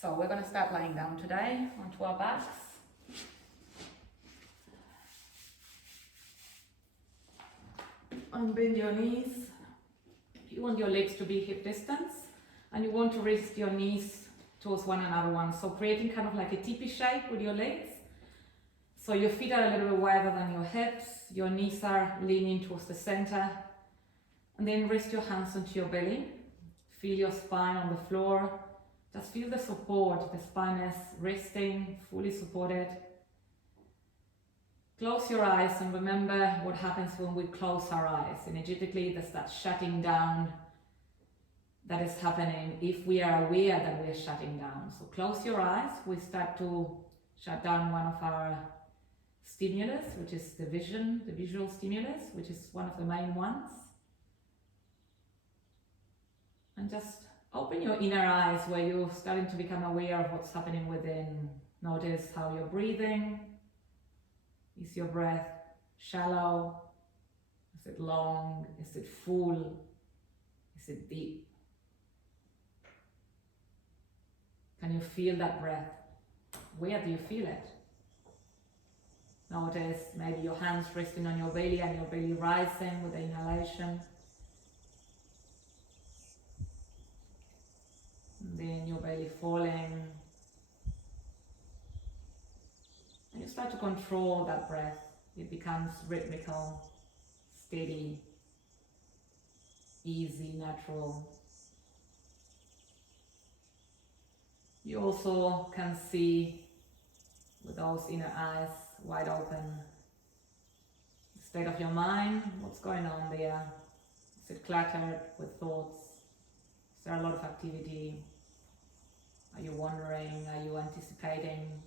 So we're going to start lying down today onto our backs. Unbend your knees. You want your legs to be hip distance and you want to rest your knees towards one another. So creating kind of like a teepee shape with your legs. So your feet are a little bit wider than your hips, your knees are leaning towards the center. And then rest your hands onto your belly. Feel your spine on the floor. Just feel the support. The spine is resting, fully supported. Close your eyes and remember what happens when we close our eyes. Energetically, there's that shutting down that is happening if we are aware that we are shutting down. So close your eyes. We start to shut down one of our stimulus, which is the visual stimulus, which is one of the main ones. And just open your inner eyes where you're starting to become aware of what's happening within. Notice how you're breathing. Is your breath shallow? Is it long? Is it full? Is it deep? Can you feel that breath? Where do you feel it? Notice maybe your hands resting on your belly and your belly rising with the inhalation. And then your belly falling. And you start to control that breath. It becomes rhythmical, steady, easy, natural. You also can see with those inner eyes wide open the state of your mind, what's going on there. Is it cluttered with thoughts? Is there a lot of activity? Are you wondering? Are you anticipating?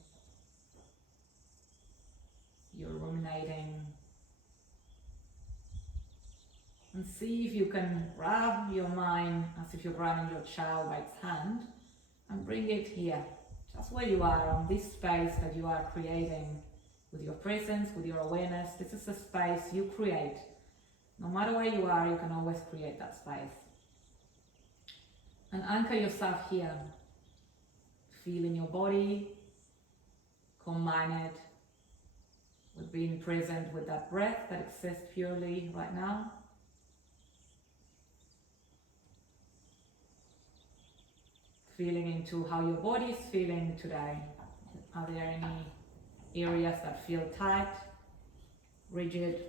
You're ruminating. And see if you can grab your mind as if you're grabbing your child by its hand and bring it here, just where you are, on this space that you are creating with your presence, with your awareness. This is a space you create. No matter where you are, you can always create that space. And anchor yourself here. Feel in your body, combine it with being present with that breath that exists purely right now. Feeling into how your body is feeling today. Are there any areas that feel tight, rigid,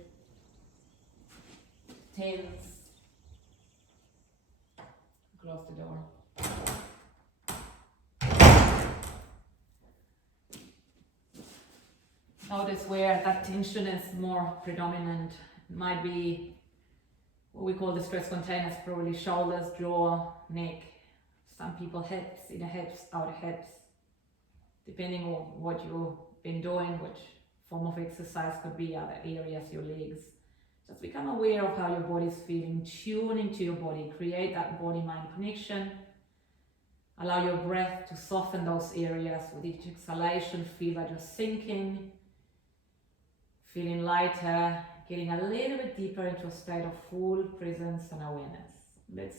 tense? Close the door. Notice where that tension is more predominant. It might be what we call the stress containers, probably shoulders, jaw, neck. Some people hips, inner hips, outer hips. Depending on what you've been doing, which form of exercise could be, other areas, your legs. Just become aware of how your body is feeling. Tune into your body. Create that body-mind connection. Allow your breath to soften those areas. With each exhalation, feel that you're sinking. Feeling lighter, getting a little bit deeper into a state of full presence and awareness. Let's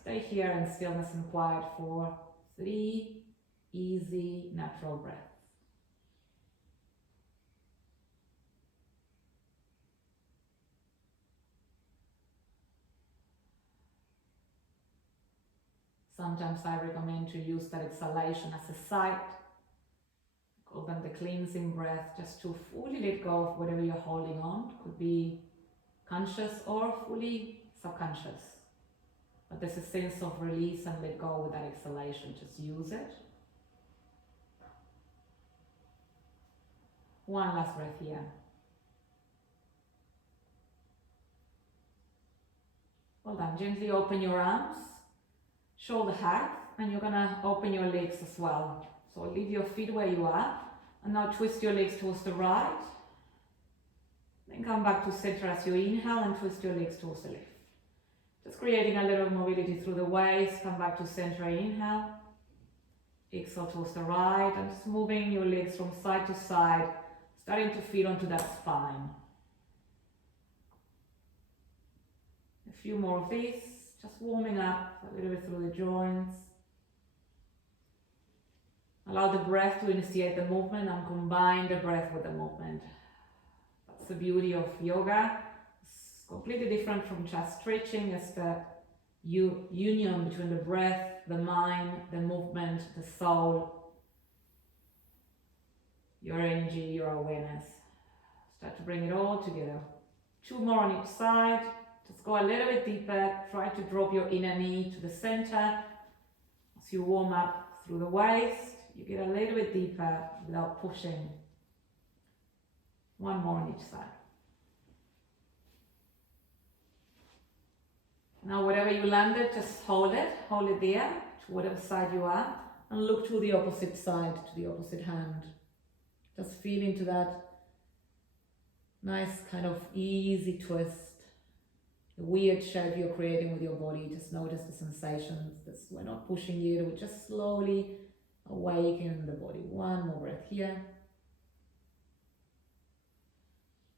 stay here in stillness and quiet for 3 easy, natural breaths. Sometimes I recommend to use that exhalation as a site. Call them the cleansing breath, just to fully let go of whatever you're holding on. Could be conscious or fully subconscious. But there's a sense of release and let go with that exhalation. Just use it. One last breath here. Well done. Gently open your arms, shoulder height, and you're gonna open your legs as well. So leave your feet where you are, and now twist your legs towards the right. Then come back to center as you inhale and twist your legs towards the left. Just creating a little mobility through the waist. Come back to center, inhale. Exhale towards the right, and just moving your legs from side to side, starting to feel onto that spine. A few more of these, just warming up a little bit through the joints. Allow the breath to initiate the movement and combine the breath with the movement. That's the beauty of yoga. It's completely different from just stretching. It's the union between the breath, the mind, the movement, the soul, your energy, your awareness. Start to bring it all together. 2 more on each side. Just go a little bit deeper. Try to drop your inner knee to the center. As you warm up through the waist, you get a little bit deeper without pushing. 1 more on each side. Now wherever you landed, just hold it there to whatever side you are, and look to the opposite side, to the opposite hand. Just feel into that nice kind of easy twist, the weird shape you're creating with your body. Just notice the sensations. We're not pushing you, we're just slowly awakening the body. 1 more breath here.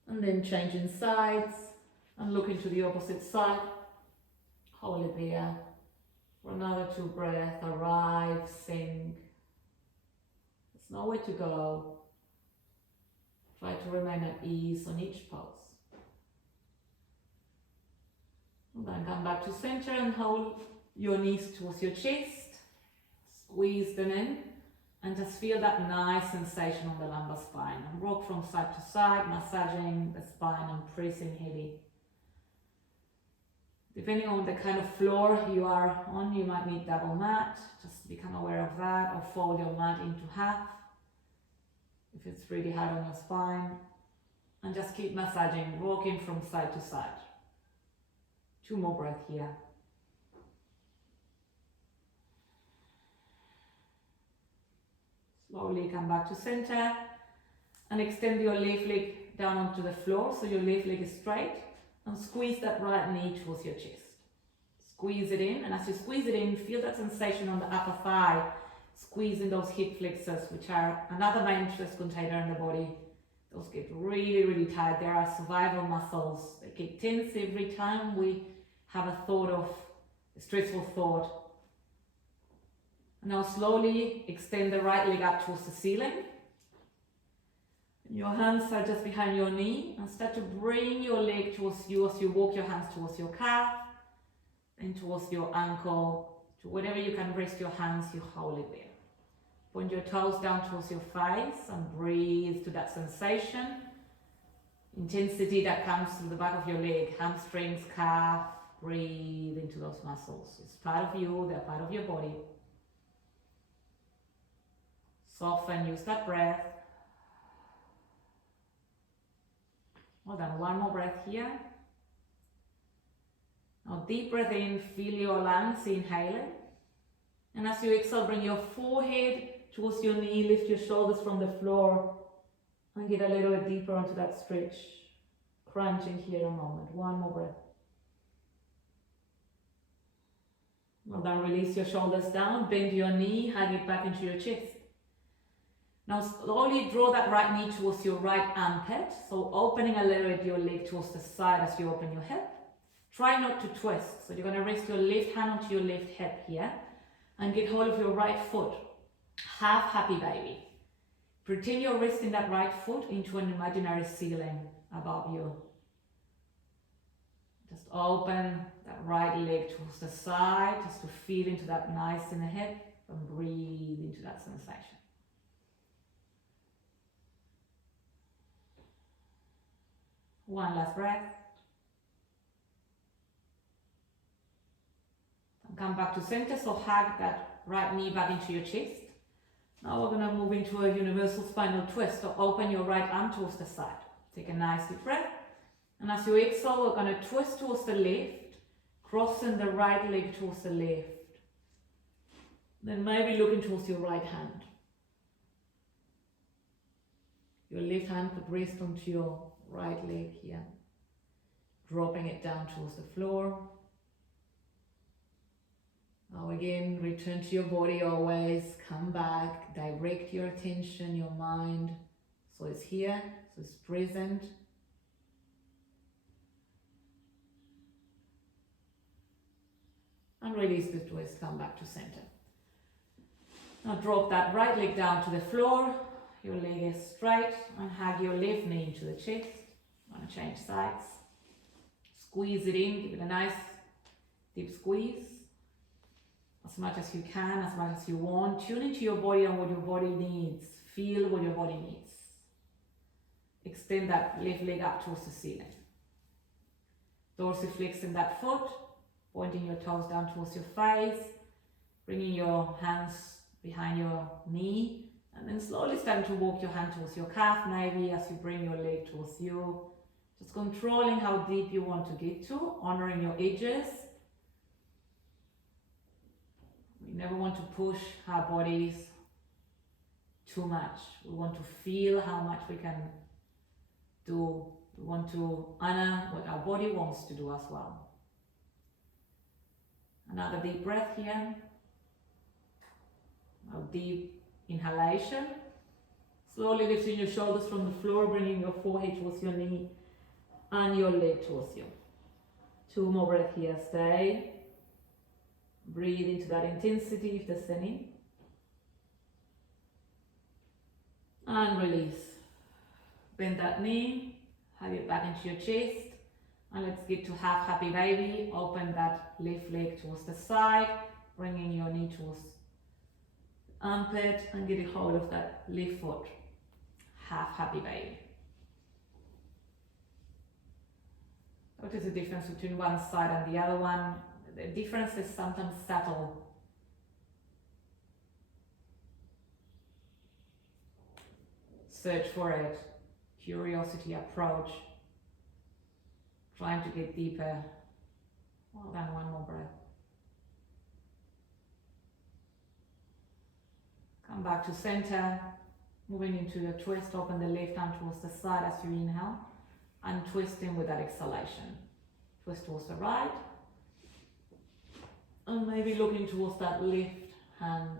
And then changing sides and look into the opposite side. Hold it there for another 2 breaths. Arrive, sink. There's nowhere to go. Try to remain at ease on each pose. And then come back to center and hold your knees towards your chest. Squeeze them in and just feel that nice sensation on the lumbar spine. And rock from side to side, massaging the spine and pressing heavy. Depending on the kind of floor you are on, you might need double mat. Just become aware of that, or fold your mat into half if it's really hard on your spine. And just keep massaging, rocking from side to side. 2 more breaths here. Slowly come back to center and extend your left leg down onto the floor so your left leg is straight, and squeeze that right knee towards your chest. Squeeze it in, and as you squeeze it in, feel that sensation on the upper thigh, squeezing those hip flexors, which are another main stress container in the body. Those get really, really tight. There are survival muscles. They get tense every time we have a stressful thought. Now slowly extend the right leg up towards the ceiling. Your hands are just behind your knee, and start to bring your leg towards you as you walk your hands towards your calf and towards your ankle. To wherever you can rest your hands, you hold it there. Point your toes down towards your face and breathe to that sensation. Intensity that comes through the back of your leg, hamstrings, calf. Breathe into those muscles. It's part of you, they're part of your body. Soften, use that breath. Hold on, 1 more breath here. Now deep breath in, feel your lungs inhaling. And as you exhale, bring your forehead towards your knee, lift your shoulders from the floor, and get a little bit deeper onto that stretch. Crunching here a moment. 1 more breath. Well done, release your shoulders down, bend your knee, hug it back into your chest. Now slowly draw that right knee towards your right armpit, so opening a little bit your leg towards the side as you open your hip. Try not to twist, so you're going to rest your left hand onto your left hip here, and get hold of your right foot. Half happy baby. Pretend you're resting that right foot into an imaginary ceiling above you. Just open that right leg towards the side, just to feel into that nice in the hip, and breathe into that sensation. One last breath. And come back to center, so hug that right knee back into your chest. Now we're going to move into a universal spinal twist, so open your right arm towards the side. Take a nice deep breath. And as you exhale, we're going to twist towards the left, crossing the right leg towards the left. Then maybe looking towards your right hand. Your left hand could rest onto your right leg here. Dropping it down towards the floor. Now again, return to your body always. Come back, direct your attention, your mind. So it's here, so it's present. And release the twist, come back to center. Now drop that right leg down to the floor. Your leg is straight and hug your left knee into the chest. Want to change sides. Squeeze it in, give it a nice deep squeeze. As much as you can, as much as you want. Tune into your body and what your body needs. Feel what your body needs. Extend that left leg up towards the ceiling. Dorsiflexing that foot, pointing your toes down towards your face, bringing your hands behind your knee, and then slowly starting to walk your hand towards your calf, maybe as you bring your leg towards you. Just controlling how deep you want to get to, honoring your edges. We never want to push our bodies too much. We want to feel how much we can do. We want to honor what our body wants to do as well. Another deep breath here. A deep inhalation. Slowly lifting your shoulders from the floor, bringing your forehead towards your knee and your leg towards you. 2 more breaths here. Stay. Breathe into that intensity if there's any. And release. Bend that knee, hug it back into your chest. And let's get to half happy baby. Open that left leg towards the side, bringing your knee towards the armpit and get a hold of that left foot. Half happy baby. What is the difference between one side and the other one? The difference is sometimes subtle. Search for it. Curiosity, approach. Trying to get deeper. Well done, 1 more breath. Come back to center. Moving into your twist. Open the left arm towards the side as you inhale. And twisting with that exhalation. Twist towards the right. And maybe looking towards that left hand.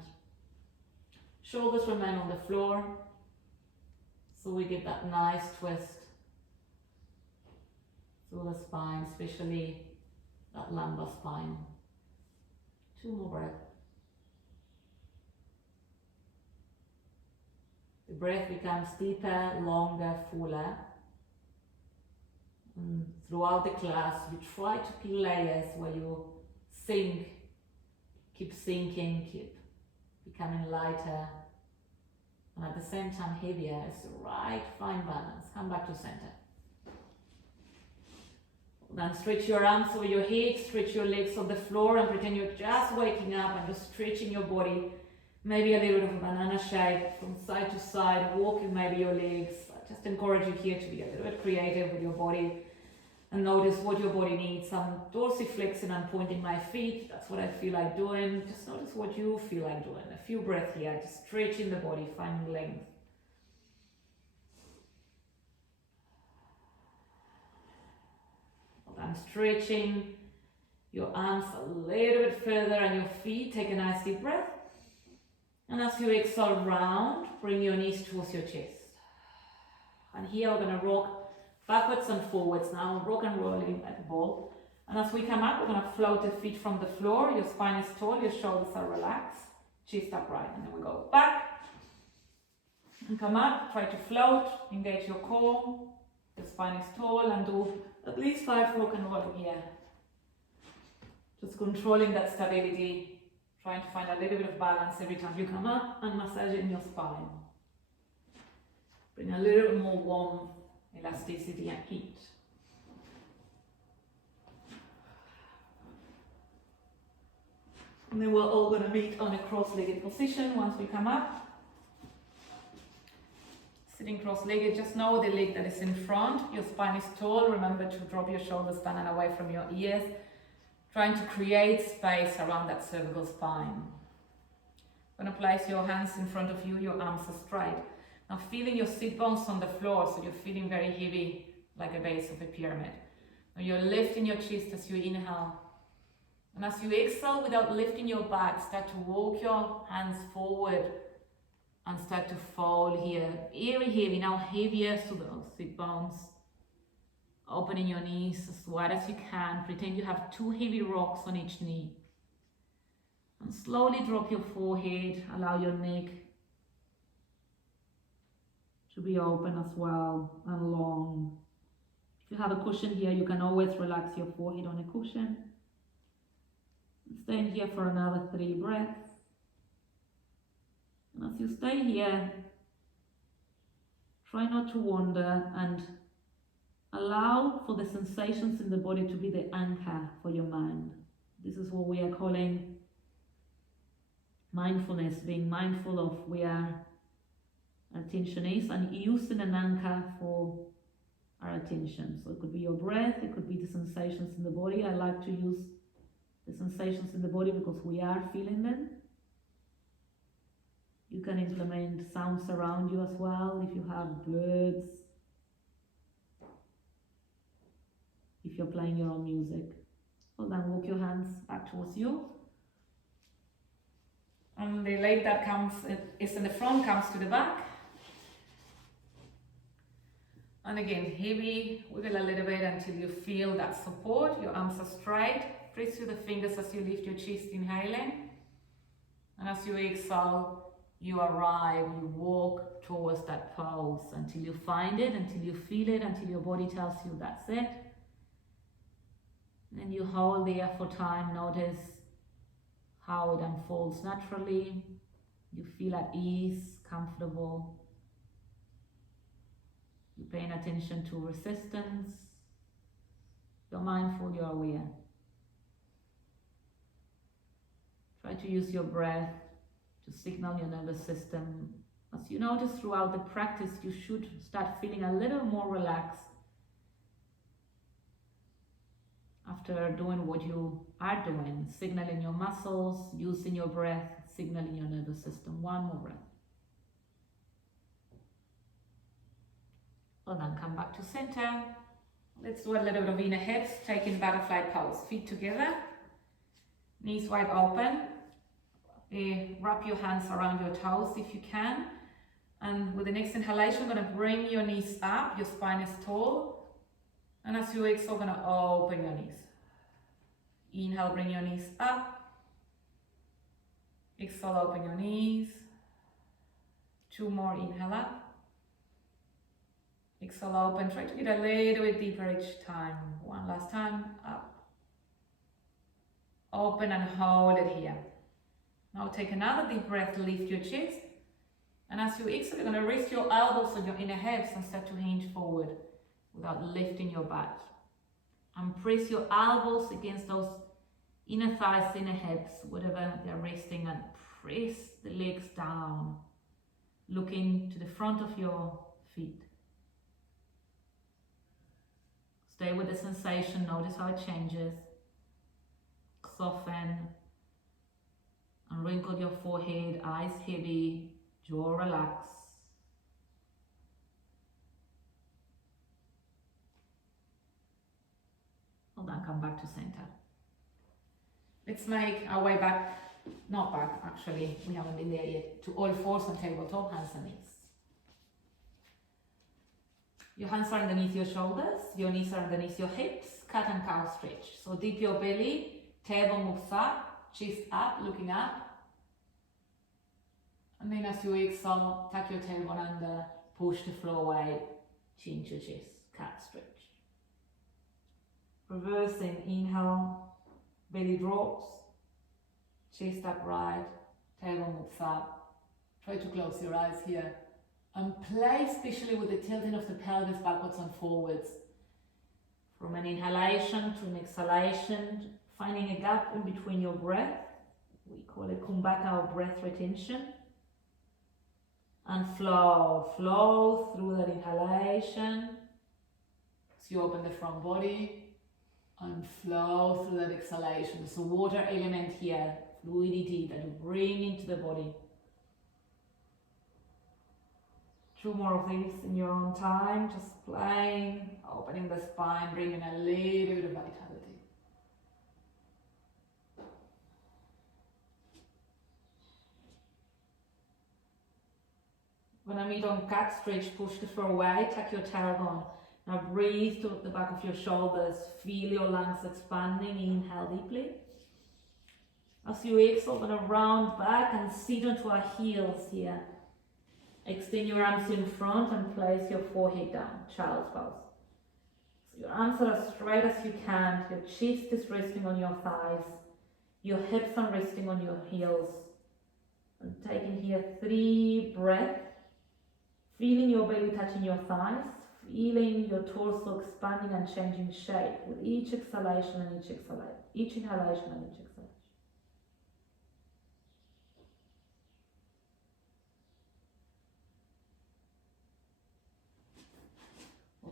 Shoulders remain on the floor. So we get that nice twist through the spine, especially that lumbar spine. 2 more breaths. The breath becomes deeper, longer, fuller. And throughout the class, you try to peel layers where you sink, keep sinking, keep becoming lighter, and at the same time heavier. It's the right fine balance. Come back to center. Then stretch your arms over your head, stretch your legs on the floor and pretend you're just waking up and just stretching your body. Maybe a little bit of a banana shape from side to side, walking maybe your legs. I just encourage you here to be a little bit creative with your body and notice what your body needs. I'm dorsiflexing and pointing my feet. That's what I feel like doing. Just notice what you feel like doing. A few breaths here, just stretching the body, finding length. I'm stretching your arms a little bit further and your feet. Take a nice deep breath. And as you exhale round, bring your knees towards your chest. And here we're going to rock backwards and forwards now, rock and rolling like a ball. And as we come up, we're going to float the feet from the floor. Your spine is tall, your shoulders are relaxed, chest upright. And then we go back and come up, try to float, engage your core. Your spine is tall and do at least 5 rock and rolling here. Just controlling that stability, trying to find a little bit of balance every time you come up and massaging your spine. Bring a little bit more warmth, elasticity and heat. And then we're all going to meet on a cross-legged position once we come up. Sitting cross-legged, just know the leg that is in front. Your spine is tall. Remember to drop your shoulders down and away from your ears. Trying to create space around that cervical spine. Going to place your hands in front of you, your arms are straight. Now feeling your sit bones on the floor, so you're feeling very heavy, like a base of a pyramid. Now you're lifting your chest as you inhale. And as you exhale, without lifting your back, start to walk your hands forward and start to fold here. Very heavy, now heavier to those sit bones. Opening your knees as wide as you can. Pretend you have 2 heavy rocks on each knee. And slowly drop your forehead, allow your neck to be open as well and long. If you have a cushion here, you can always relax your forehead on a cushion. Stay in here for another 3 breaths. And as you stay here, try not to wander and allow for the sensations in the body to be the anchor for your mind. This is what we are calling mindfulness, being mindful of where our attention is and using an anchor for our attention. So it could be your breath, it could be the sensations in the body. I like to use the sensations in the body because we are feeling them. You can implement sounds around you as well, if you have birds, if you're playing your own music. So then walk your hands back towards you. And the leg that is in the front comes to the back. And again, heavy, wiggle a little bit until you feel that support. Your arms are straight. Press through the fingers as you lift your chest, inhaling. And as you exhale, you arrive, you walk towards that pose until you find it, until you feel it, until your body tells you that's it. And then you hold there for time. Notice how it unfolds naturally. You feel at ease, comfortable. You're paying attention to resistance. You're mindful, you're aware. Try to use your breath to signal your nervous system. As you notice throughout the practice, you should start feeling a little more relaxed after doing what you are doing, signaling your muscles, using your breath, signaling your nervous system. One more breath. And then come back to center. Let's do a little bit of inner hips, taking butterfly pose. Feet together, knees wide open. Wrap your hands around your toes if you can. And with the next inhalation, you're going to bring your knees up, your spine is tall. And as you exhale, you're going to open your knees. Inhale, bring your knees up. Exhale, open your knees. 2 more, inhale up. Exhale, open. Try to get a little bit deeper each time. 1 last time, up. Open and hold it here. Now take another deep breath, lift your chest. And as you exhale, you're going to rest your elbows on your inner hips and start to hinge forward without lifting your butt. And press your elbows against those inner thighs, inner hips, whatever they're resting, and press the legs down, looking to the front of your feet. Stay with the sensation, notice how it changes. Soften and wrinkle your forehead, eyes heavy, jaw relaxed. Hold on, come back to center. Let's make our way back, not back actually, we haven't been there yet, to all fours on tabletop, hands and knees. Your hands are underneath your shoulders, your knees are underneath your hips, cat and cow stretch. So dip your belly, tailbone moves up, chest up, looking up. And then as you exhale, tuck your tailbone under, push the floor away, chin to your chest, cat stretch. Reversing, inhale, belly drops, chest upright, tailbone moves up. Try to close your eyes here. And play especially with the tilting of the pelvis backwards and forwards. From an inhalation to an exhalation, finding a gap in between your breath. We call it kumbhaka or breath retention. And flow through that inhalation. So you open the front body and flow through that exhalation. There's a water element here, fluidity that you bring into the body. 2 more of these in your own time, just playing, opening the spine, bringing a little bit of vitality. When I meet on cat stretch, push the floor away, tuck your tailbone. Now breathe to the back of your shoulders, feel your lungs expanding, inhale deeply. As you exhale, we're gonna round back and sit onto our heels here. Extend your arms in front and place your forehead down, child's pose. So your arms are as straight as you can, your chest is resting on your thighs, your hips are resting on your heels. And taking here 3 breaths, feeling your belly touching your thighs, feeling your torso expanding and changing shape with each exhalation and each exhalation, each inhalation and each exhalation.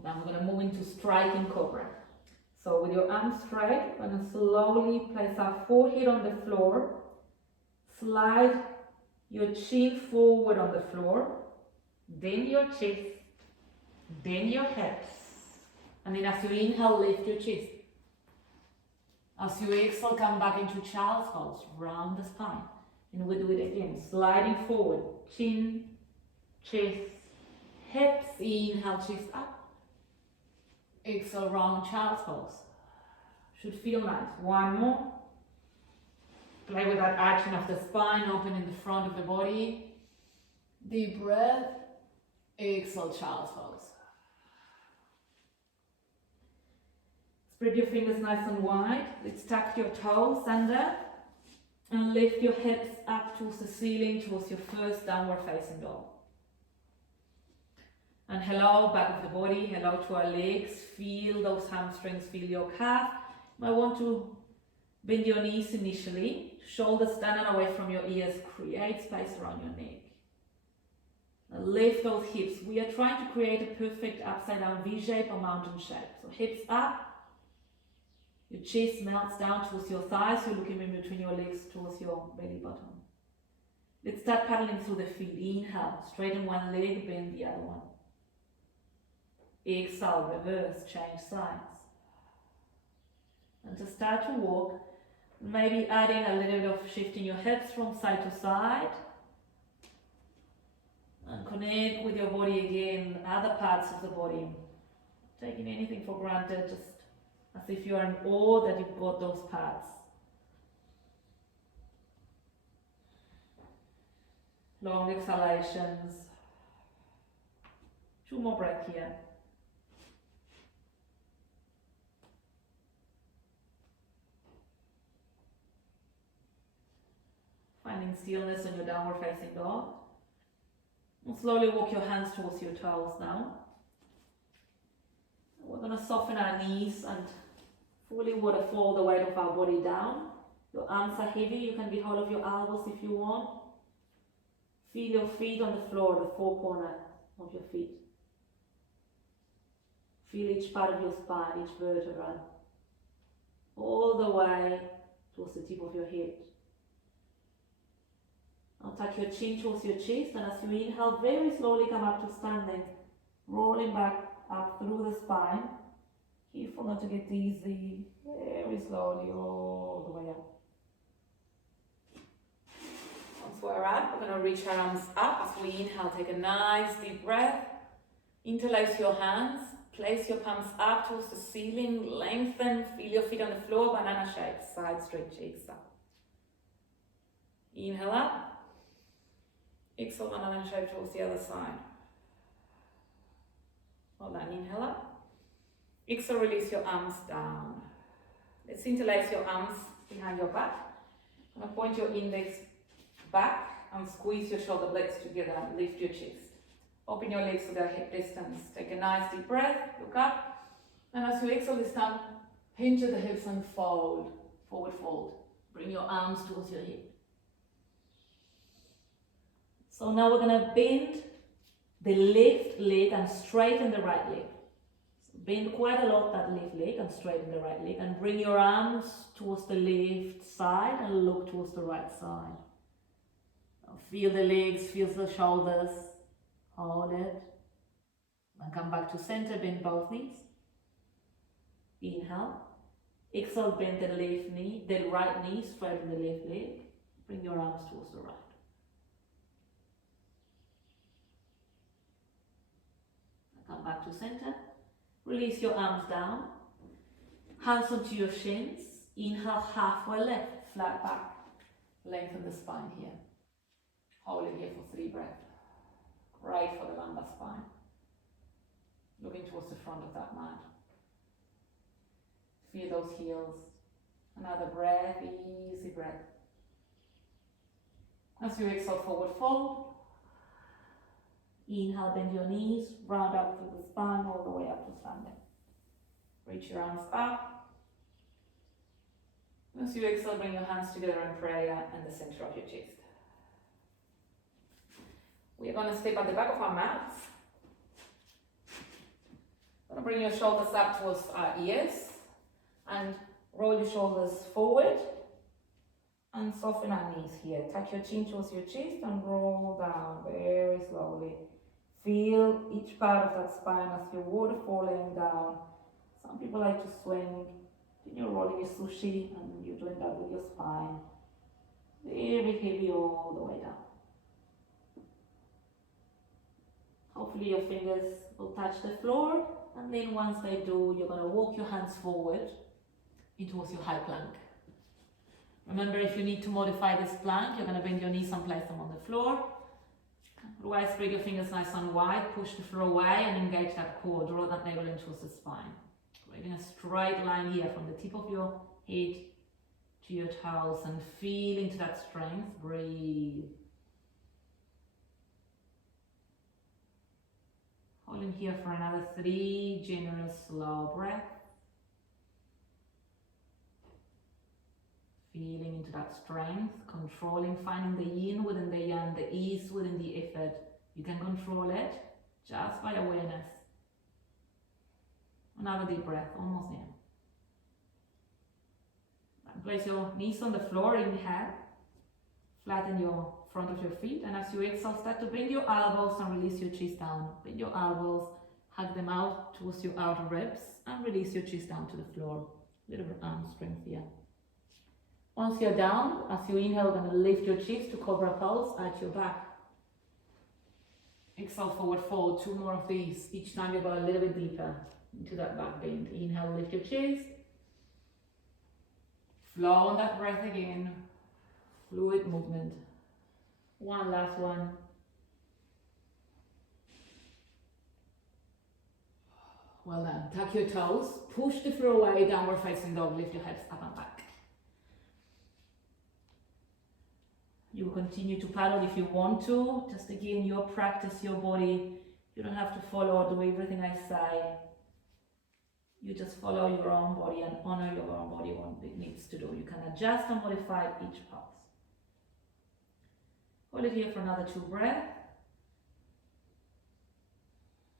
Now we're going to move into striking Cobra. So with your arms straight, we're going to slowly place our forehead on the floor, slide your chin forward on the floor, then your chest, then your hips, and then as you inhale, lift your chest. As you exhale, come back into child's pose, round the spine, and we do it again, sliding forward, chin, chest, hips, inhale, chest up. Exhale, round child's pose. Should feel nice. One more. Play with that action of the spine, opening the front of the body. Deep breath. Exhale, child's pose. Spread your fingers nice and wide. Let's tuck your toes under and lift your hips up towards the ceiling, towards your first downward facing dog. And hello, back of the body, hello to our legs. Feel those hamstrings, feel your calf. You might want to bend your knees initially. Shoulders down and away from your ears. Create space around your neck. Now lift those hips. We are trying to create a perfect upside down V shape or mountain shape. So hips up. Your chest melts down towards your thighs. You're looking in between your legs towards your belly button. Let's start paddling through the feet. Inhale, straighten one leg, bend the other one. Exhale, reverse, change sides. And to start to walk, maybe adding a little bit of shifting your hips from side to side. And connect with your body again, other parts of the body. Taking anything for granted, just as if you are in awe that you've got those parts. Long exhalations. 2 more breaths here. Finding stillness on your downward facing dog. And slowly walk your hands towards your toes now. We're going to soften our knees and fully waterfall the weight of our body down. Your arms are heavy, you can get hold of your elbows if you want. Feel your feet on the floor, the 4 corners of your feet. Feel each part of your spine, each vertebra, all the way towards the tip of your head. Now tuck your chin towards your chest, and as you inhale, very slowly come up to standing, rolling back up through the spine. Careful not to get dizzy, very slowly all the way up. Once we're up, we're going to reach our arms up. As we inhale, take a nice deep breath. Interlace your hands, place your palms up towards the ceiling, lengthen, feel your feet on the floor, banana shape, side stretch, exhale. Inhale up. Exhale, banana shape towards the other side. Hold on, inhale up. Exhale, release your arms down. Let's interlace your arms behind your back. I'm going to point your index back and squeeze your shoulder blades together and lift your chest. Open your legs to their hip distance. Take a nice deep breath, look up. And as you exhale this time, hinge at the hips and fold, forward fold. Bring your arms towards your hip. So now we're going to bend the left leg and straighten the right leg. So bend quite a lot that left leg and straighten the right leg, and bring your arms towards the left side and look towards the right side. Now feel the legs, feel the shoulders, hold it. And come back to center, bend both knees. Inhale. Exhale, bend the left knee, the right knee, straighten the left leg. Bring your arms towards the right. Come back to center. Release your arms down. Hands onto your shins. Inhale, halfway left, flat back. Lengthen the spine here. Hold it here for 3 breaths. Great for the lumbar spine. Looking towards the front of that mat. Feel those heels. Another breath, easy breath. As you exhale, forward fold. Inhale, bend your knees, round up through the spine, all the way up to standing. Reach your arms up. As you exhale, bring your hands together in prayer and the center of your chest. We are going to step at the back of our mats. Going to bring your shoulders up towards our ears and roll your shoulders forward and soften our knees here. Tuck your chin towards your chest and roll down very slowly. Feel each part of that spine as your waterfalling down. Some people like to swing. Then you're rolling your sushi and you're doing that with your spine. Very heavy all the way down. Hopefully your fingers will touch the floor, and then once they do, you're going to walk your hands forward towards your high plank. Remember, if you need to modify this plank, you're going to bend your knees and place them on the floor. Otherwise, spread your fingers nice and wide, push the floor away and engage that core, draw that navel in towards the spine. Creating a straight line here from the tip of your head to your toes and feel into that strength. Breathe. Hold in here for another 3 generous slow breaths. Feeling into that strength, controlling, finding the yin within the yang, the ease within the effort. You can control it just by awareness. Another deep breath, almost near. And place your knees on the floor, inhale. Flatten your front of your feet, and as you exhale, start to bend your elbows and release your chest down. Bend your elbows, hug them out towards your outer ribs, and release your chest down to the floor. Little bit of arm strength here. Once you're down, as you inhale, you're going to lift your chest to Cobra Pose at your back. Exhale, forward fold. 2 more of these. Each time you go a little bit deeper into that back bend. Inhale, lift your chest. Flow on that breath again. Fluid movement. One last one. Well done. Tuck your toes. Push the floor away. Downward facing dog. Lift your hips up and back. You will continue to paddle if you want to. Just again, your practice, your body. You don't have to follow or do everything I say. You just follow your own body and honor your own body what it needs to do. You can adjust and modify each pulse. Hold it here for another 2 breaths.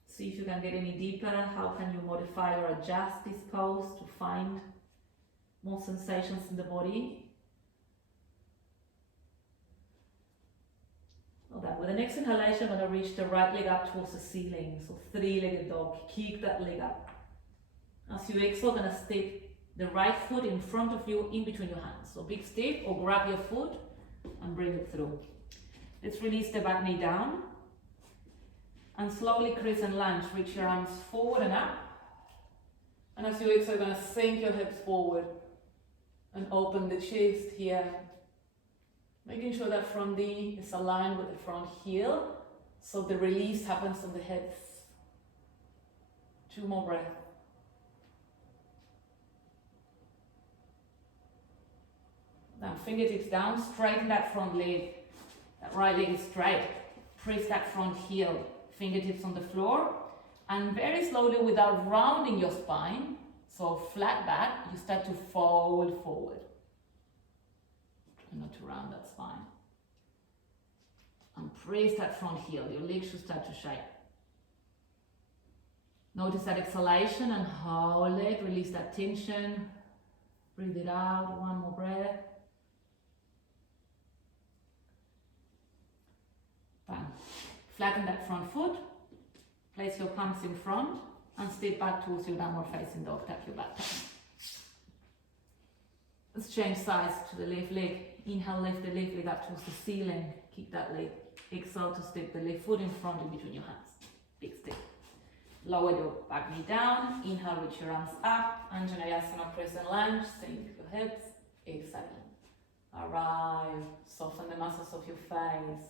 See if you can get any deeper. How can you modify or adjust this pose to find more sensations in the body? Well done. With the next inhalation, I'm going to reach the right leg up towards the ceiling. So 3-legged dog. Kick that leg up. As you exhale, going to step the right foot in front of you, in between your hands. So big step, or grab your foot and bring it through. Let's release the back knee down. And slowly crescent lunge. Reach your arms forward and up. And as you exhale, you're going to sink your hips forward and open the chest here. Making sure that front knee is aligned with the front heel, so the release happens on the hips. 2 more breaths. Now fingertips down, straighten that front leg. That right leg is straight. Press that front heel. Fingertips on the floor. And very slowly, without rounding your spine, so flat back, you start to fold forward. Not to round that spine. And press that front heel. Your legs should start to shake. Notice that exhalation and hold it. Release that tension. Breathe it out. 1 more breath. Done. Flatten that front foot. Place your palms in front and step back towards your downward facing dog. Tap your back. Let's change sides to the left leg. Inhale, lift the left leg up towards the ceiling. Keep that leg. Exhale to step the left foot in front in between your hands. Big step. Lower your back knee down. Inhale, reach your arms up. Anjaneyasana, crescent lunge. Sink your hips. Exhale. arrive, soften the muscles of your face,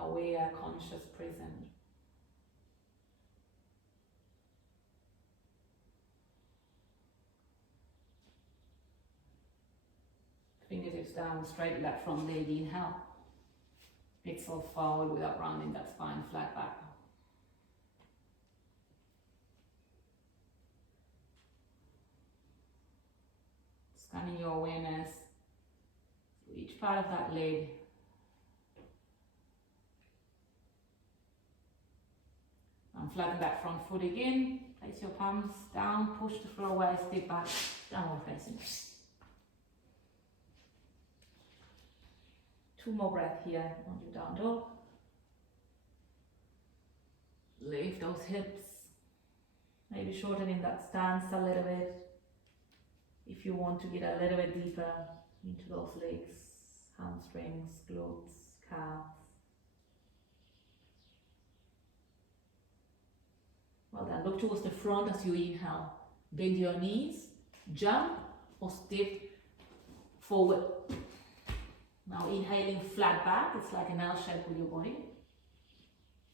aware, conscious, present. Fingertips down, straighten that front leg, inhale. Exhale, forward without rounding that spine, flat back. Scanning your awareness through each part of that leg. And flatten that front foot again. Place your palms down, push the floor away, step back, downward facing. 2 more breaths here on your down dog. Lift those hips. Maybe shortening that stance a little bit. If you want to get a little bit deeper into those legs, hamstrings, glutes, calves. Well done. Look towards the front as you inhale. Bend your knees, jump or step forward. Now inhaling flat back, it's like an L shape with your body.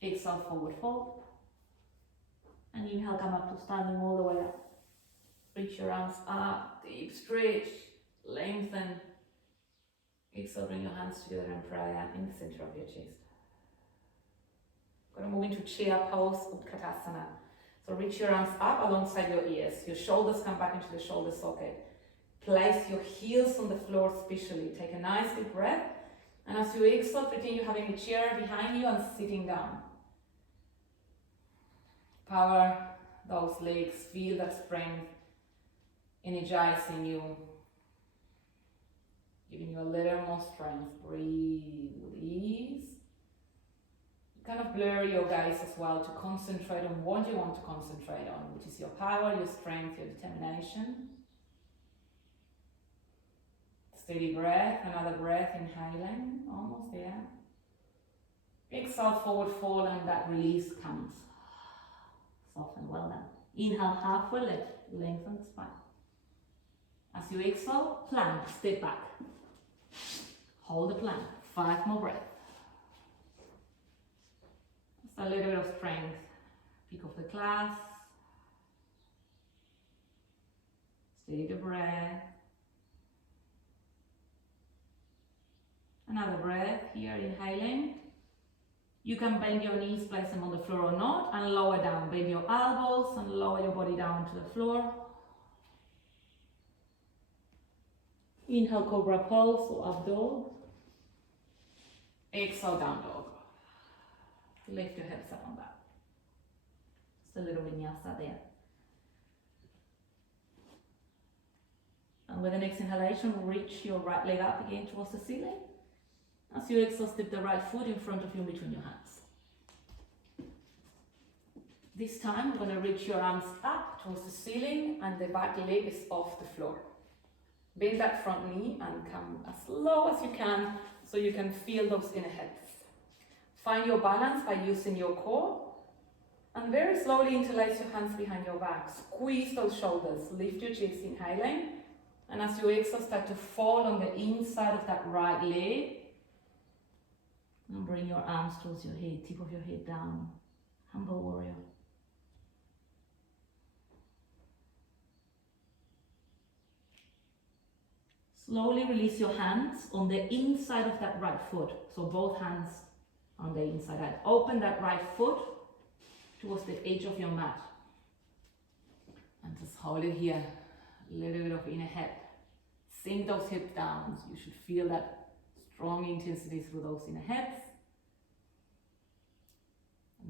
Exhale, forward fold. And inhale, come up to standing all the way up. Reach your arms up, deep stretch, lengthen. Exhale, bring your hands together in prayer in the center of your chest. Going to move into chair pose with Katasana. So reach your arms up alongside your ears. Your shoulders come back into the shoulder socket. Place your heels on the floor especially. Take a nice deep breath. And as you exhale, pretend you're having a chair behind you and sitting down. Power those legs. Feel that strength energizing you. Giving you a little more strength. Breathe with ease. Kind of blur your gaze as well to concentrate on what you want to concentrate on, which is your power, your strength, your determination. Steady breath, another breath, inhaling, almost there. Exhale, forward fold, and that release comes. Soften, well done. Inhale, halfway lift, lengthen the spine. As you exhale, plank, step back. Hold the plank, 5 more breaths. Just a little bit of strength. Pick off the class. Steady the breath. Another breath here, inhaling. You can bend your knees, place them on the floor or not, and lower down. Bend your elbows and lower your body down to the floor. Inhale, Cobra Pose or up dog. Exhale, down dog. Lift your hips up on that. Just a little vinyasa there. And with the next inhalation, reach your right leg up again towards the ceiling. As you exhale, step the right foot in front of you between your hands. This time, you're going to reach your arms up towards the ceiling and the back leg is off the floor. Bend that front knee and come as low as you can so you can feel those inner hips. Find your balance by using your core and very slowly interlace your hands behind your back. Squeeze those shoulders, lift your chest, inhaling. And as you exhale, start to fall on the inside of that right leg. And bring your arms towards your head, tip of your head down. Humble warrior. Slowly release your hands on the inside of that right foot. So both hands on the inside out. Open that right foot towards the edge of your mat. And just hold it here. A little bit of inner hip. Sink those hips down. You should feel that strong intensity through those inner hips.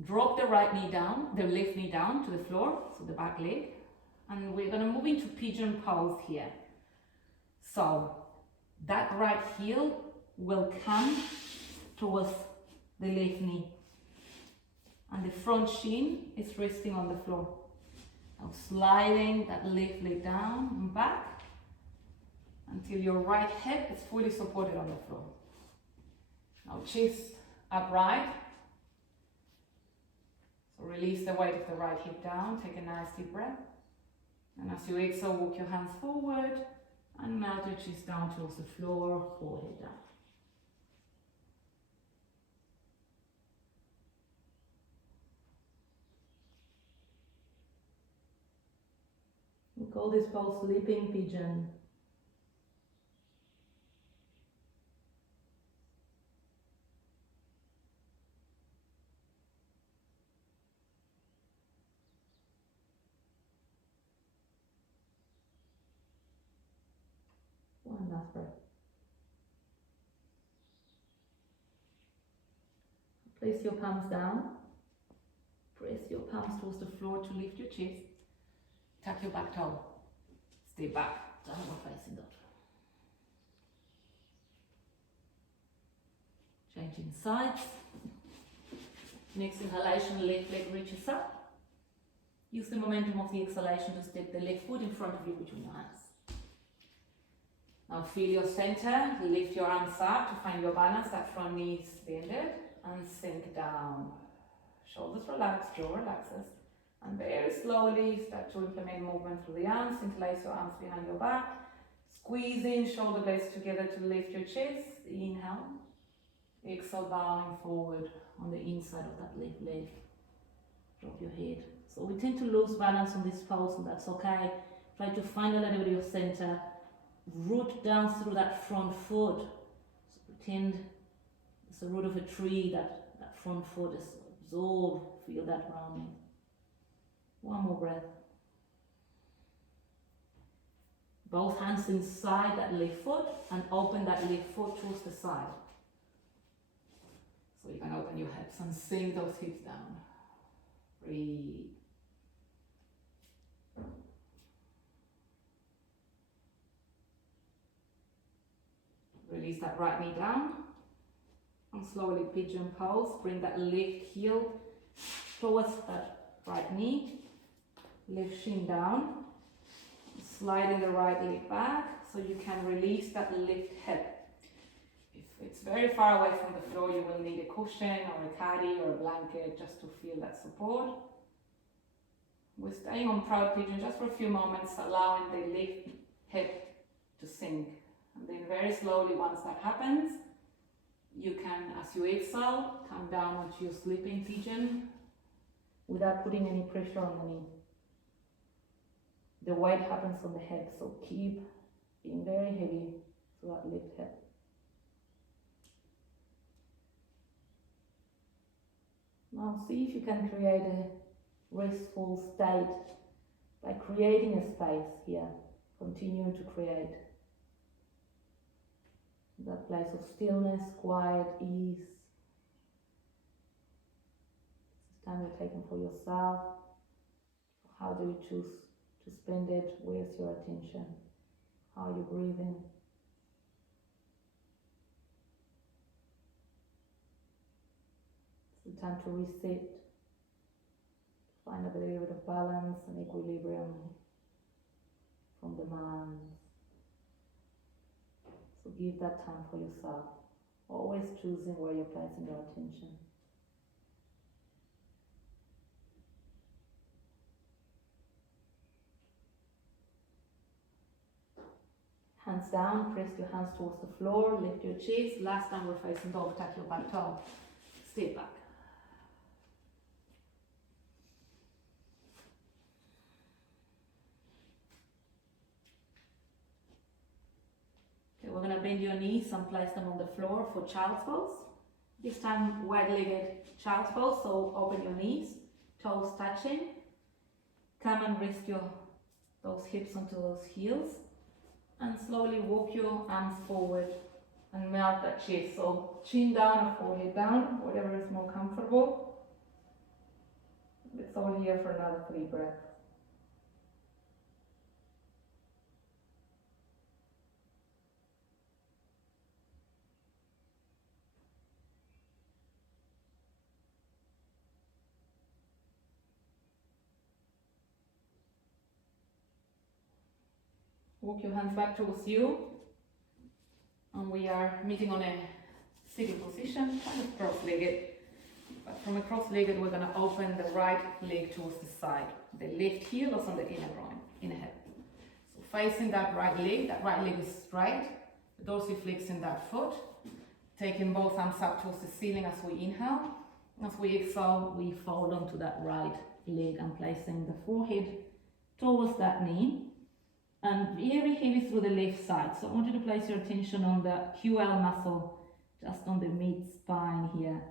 Drop the right knee down, the left knee down to the floor, so the back leg. And we're going to move into Pigeon Pose here. So that right heel will come towards the left knee. And the front shin is resting on the floor. Now sliding that left leg down and back until your right hip is fully supported on the floor. Now chest upright. So release the weight of the right hip down. Take a nice deep breath. And as you exhale, walk your hands forward And melt your chest down towards the floor, forehead down. We call this pose sleeping pigeon. One last breath. Place your palms down. Press your palms towards the floor to lift your chest. Tuck your back toe. Stay back. Downward facing dog. Changing sides. Next inhalation, left leg reaches up. Use the momentum of the exhalation to step the left foot in front of you between your hands. Now feel your center, lift your arms up to find your balance, that front knee is bended, and sink down. Shoulders relax, jaw relaxes, and very slowly start to implement movement through the arms. Interlace your arms behind your back, squeeze in, shoulder blades together to lift your chest. Inhale, exhale, bowing forward on the inside of that left leg. Drop your head. So we tend to lose balance on this pose, and that's okay. Try to find a little bit of your center. Root down through that front foot. So pretend it's the root of a tree, that front foot is absorb, feel that rounding. One more breath. Both hands inside that left foot and open that left foot towards the side. So you can open your hips and sink those hips down. Breathe. Release that right knee down and slowly pigeon pose. Bring that left heel towards that right knee. Left shin down. Sliding the right leg back so you can release that left hip. If it's very far away from the floor, you will need a cushion or a caddy or a blanket just to feel that support. We're staying on proud pigeon just for a few moments, allowing the left hip to sink. And then very slowly, once that happens, you can, as you exhale, come down onto your sleeping pigeon without putting any pressure on the knee. The weight happens on the head, so keep being very heavy to that left hip. Now see if you can create a restful state by creating a space here. Continue to create that place of stillness, quiet, ease. This is time you're taking for yourself. How do you choose to spend it? Where's your attention? How are you breathing? It's the time to reset, to find a little bit of balance and equilibrium from the mind. So give that time for yourself, always choosing where you're placing your attention. Hands down, press your hands towards the floor, lift your chest. Last time we're facing dog, tap your back toe. Stay back. Okay, we're going to bend your knees and place them on the floor for child's pose. This time wide-legged child's pose, so open your knees, toes touching. Come and rest those hips onto those heels. And slowly walk your arms forward and melt that chest. So chin down or forehead down, whatever is more comfortable. Let's all here for another 3 breaths. Walk your hands back towards you, and we are meeting on a sitting position, kind of cross-legged. But from a cross-legged, we're going to open the right leg towards the side. The left heel is on the inner groin, inner hip. So facing that right leg is straight, the dorsiflexing that foot, taking both arms up towards the ceiling as we inhale. As we exhale, we fold onto that right leg and placing the forehead towards that knee. And very heavy through the left side. So I want you to place your attention on the QL muscle, just on the mid-spine here.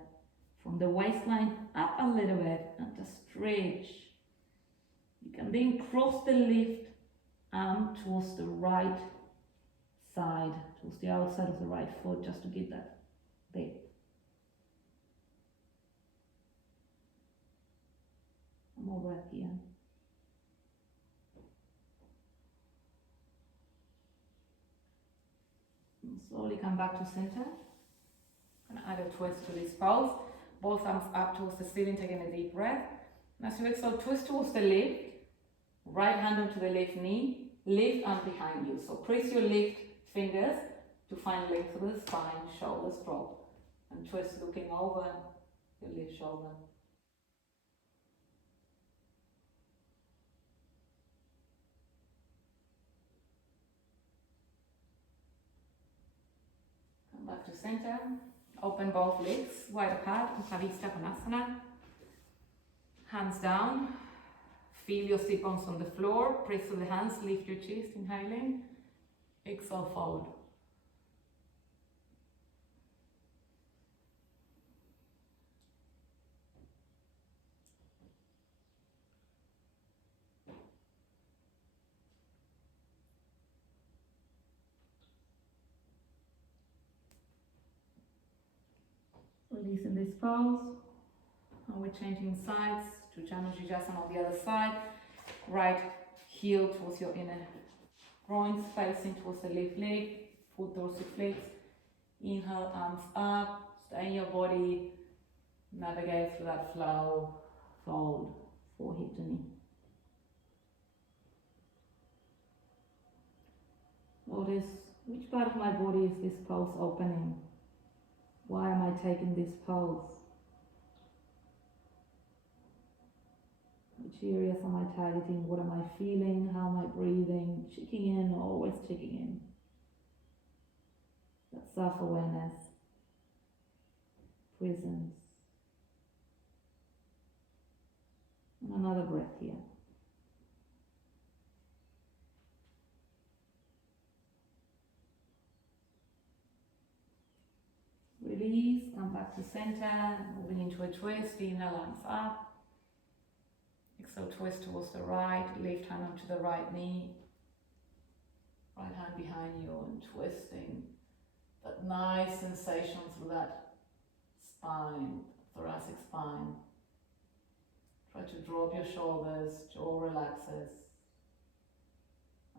From the waistline up a little bit and just stretch. You can then cross the left arm towards the right side, towards the outside of the right foot, just to get that depth. One more breath here. And slowly come back to center. And add a twist to this pose. Both arms up towards the ceiling, taking a deep breath. And as you exhale, twist towards the left. Right hand onto the left knee. Left arm behind you. So press your left fingers to find length of the spine, shoulders drop. And twist looking over your left shoulder. Come back to center. Open both legs wide apart in Katasana. Hands down. Feel your sit bones on the floor. Press with the hands. Lift your chest. Inhaling. Exhale, fold. Releasing this pose. And we're changing sides to Janusajasana on the other side. Right heel towards your inner groin, facing towards the left leg. Foot dorsiflex. Inhale, arms up. Stay in your body. Navigate through that flow. Fold. Forehead to knee. Notice which part of my body is this pose opening. Why am I taking this pose? Which areas am I targeting? What am I feeling? How am I breathing? Checking in, always checking in. That self-awareness, presence. And another breath here. Release, come back to center, moving into a twist, inhale, arms up. Exhale, twist towards the right, left hand onto the right knee. Right hand behind you and twisting. That nice sensation through that spine, thoracic spine. Try to drop your shoulders, jaw relaxes,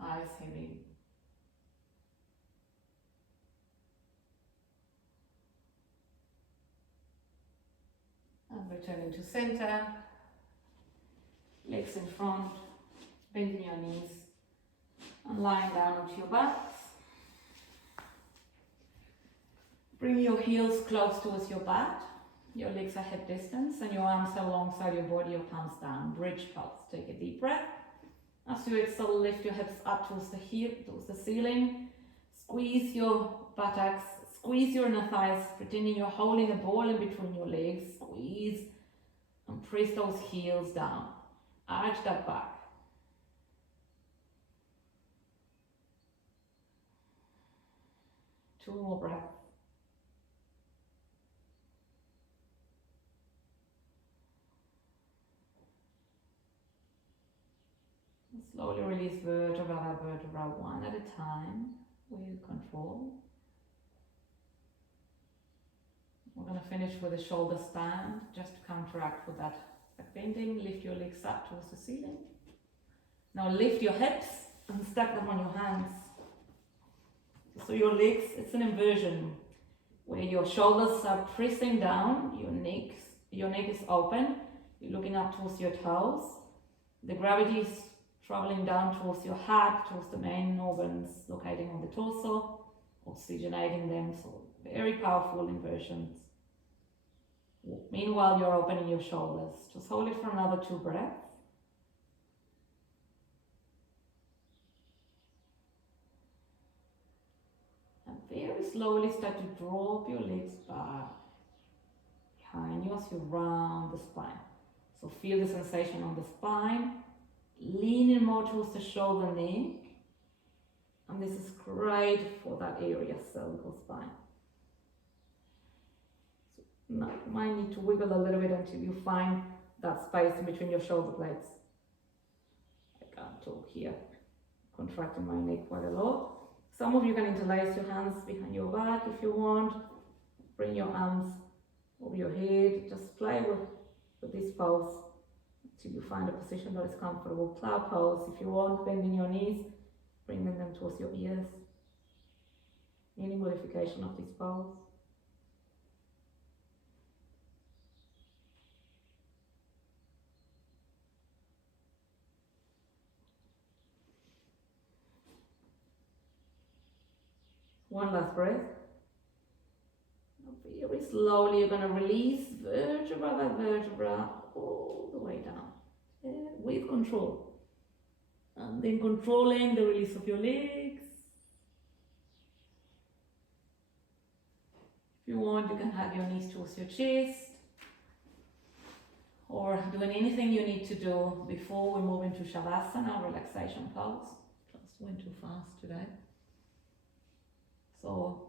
eyes heavy. And returning to center, legs in front, bending your knees, and lying down onto your backs. Bring your heels close towards your butt, your legs are hip distance, and your arms are alongside your body, your palms down. Bridge pose. Take a deep breath. As you exhale, lift your hips up towards the hip, towards the ceiling. Squeeze your buttocks. Squeeze your inner thighs, pretending you're holding a ball in between your legs. Squeeze and press those heels down. Arch that back. Two more breaths. Slowly release vertebra by vertebra, one at a time, with control. We're going to finish with a shoulder stand, just to counteract with that back bending. Lift your legs up towards the ceiling. Now lift your hips and stack them on your hands. So your legs, it's an inversion, where your shoulders are pressing down, your neck is open, you're looking up towards your toes. The gravity is traveling down towards your heart, towards the main organs locating on the torso, oxygenating them, so very powerful inversions. Meanwhile, you're opening your shoulders. Just hold it for another 2 breaths. slowly start to drop your legs back behind you as you round the spine. So feel the sensation on the spine, leaning more towards the shoulder neck. And this is great for that area, cervical spine. So now you might need to wiggle a little bit until you find that space in between your shoulder blades. I can't talk here, contracting my neck quite a lot. Some of you can interlace your hands behind your back if you want. Bring your arms over your head. Just play with this pose until you find a position that is comfortable. Plow pose if you want, bending your knees, bringing them towards your ears. Any modification of this pose. One last breath. Very slowly, you're going to release vertebra by vertebra all the way down with control. And then controlling the release of your legs. If you want, you can have your knees towards your chest. Or doing anything you need to do before we move into Shavasana, relaxation pose. Just went too fast today. So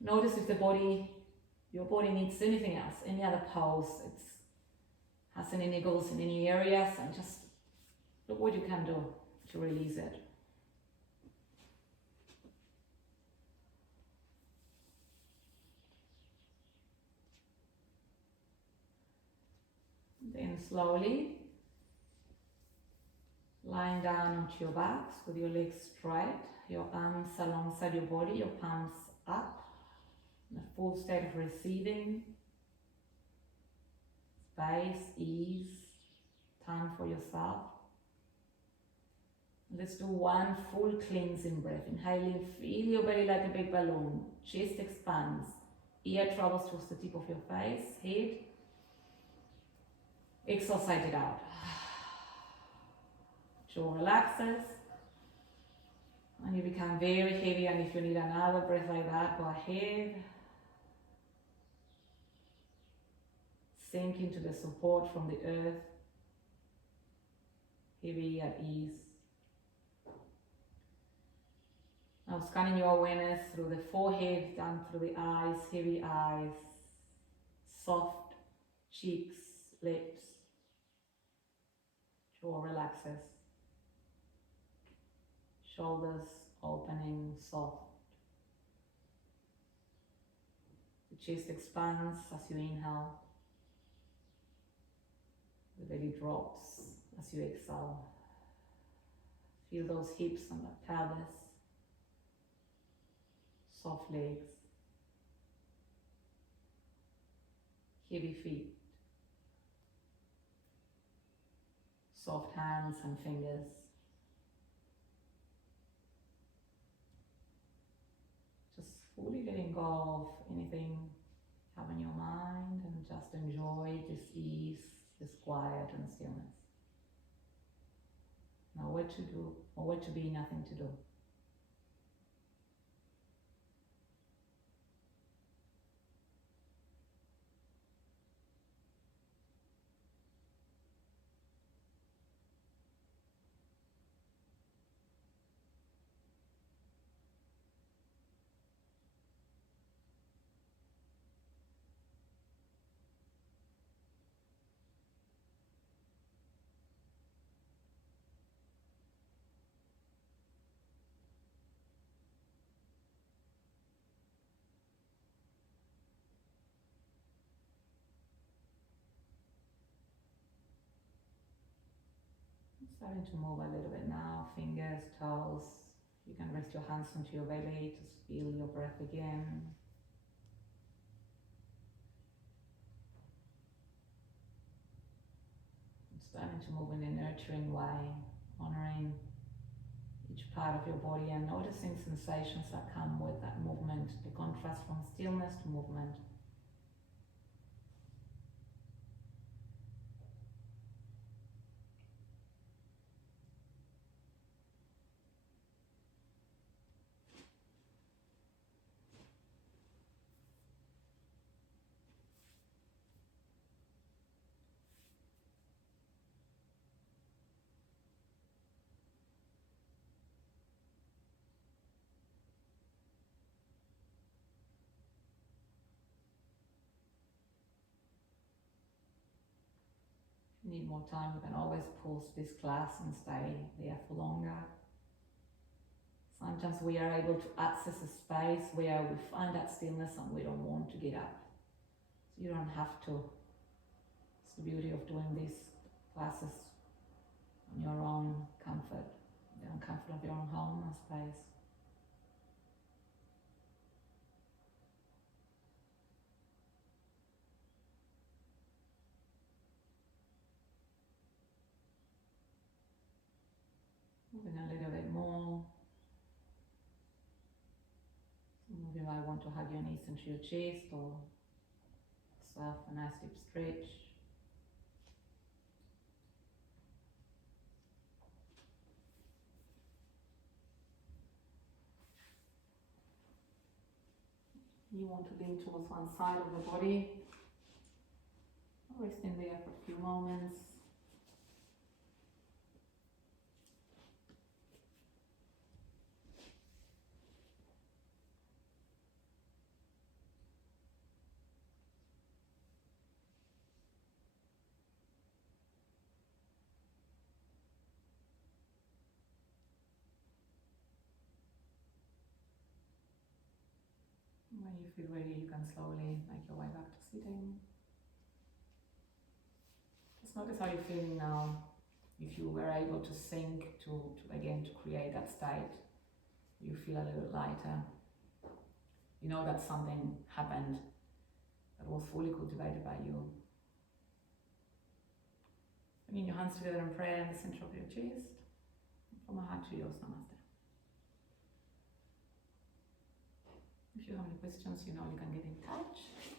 notice if your body needs anything else, any other pose, has any niggles in any areas, and just look what you can do to release it. Then slowly, lying down onto your backs with your legs straight, your arms alongside your body, your palms up, in a full state of receiving, space, ease, time for yourself. Let's do one full cleansing breath. Inhaling, feel your belly like a big balloon, chest expands, ear travels towards the tip of your face, head. Exhale, sigh it out. Jaw relaxes. And you become very heavy, and if you need another breath like that, go ahead. Sink into the support from the earth. Heavy at ease. Now scanning your awareness through the forehead, down through the eyes, heavy eyes, soft cheeks, lips. Jaw relaxes. Shoulders opening, soft. The chest expands as you inhale. The belly drops as you exhale. Feel those hips and the pelvis. Soft legs. Heavy feet. Soft hands and fingers. Just fully letting go of anything you have in your mind and just enjoy this ease, this quiet and stillness. Nowhere to do, nowhere to be, nothing to do. Starting to move a little bit now, fingers, toes. You can rest your hands onto your belly to feel your breath again. Starting to move in a nurturing way, honoring each part of your body and noticing sensations that come with that movement, the contrast from stillness to movement. need more time, you can always pause this class and stay there for longer. Sometimes we are able to access a space where we find that stillness and we don't want to get up. So you don't have to. It's the beauty of doing these classes on your own comfort, the own comfort of your own home and space. Moving a little bit more. Some of you might want to hug your knees into your chest or yourself a nice deep stretch. You want to lean towards one side of the body. Resting there for a few moments. When you feel ready, you can slowly make your way back to sitting. Just notice how you're feeling now. If you were able to sink to again to create that state, you feel a little lighter. You know that something happened that was fully cultivated by you. Bringing your hands together in prayer in the center of your chest. From my heart to yours, namaste. If you have any questions, you know you can get in touch.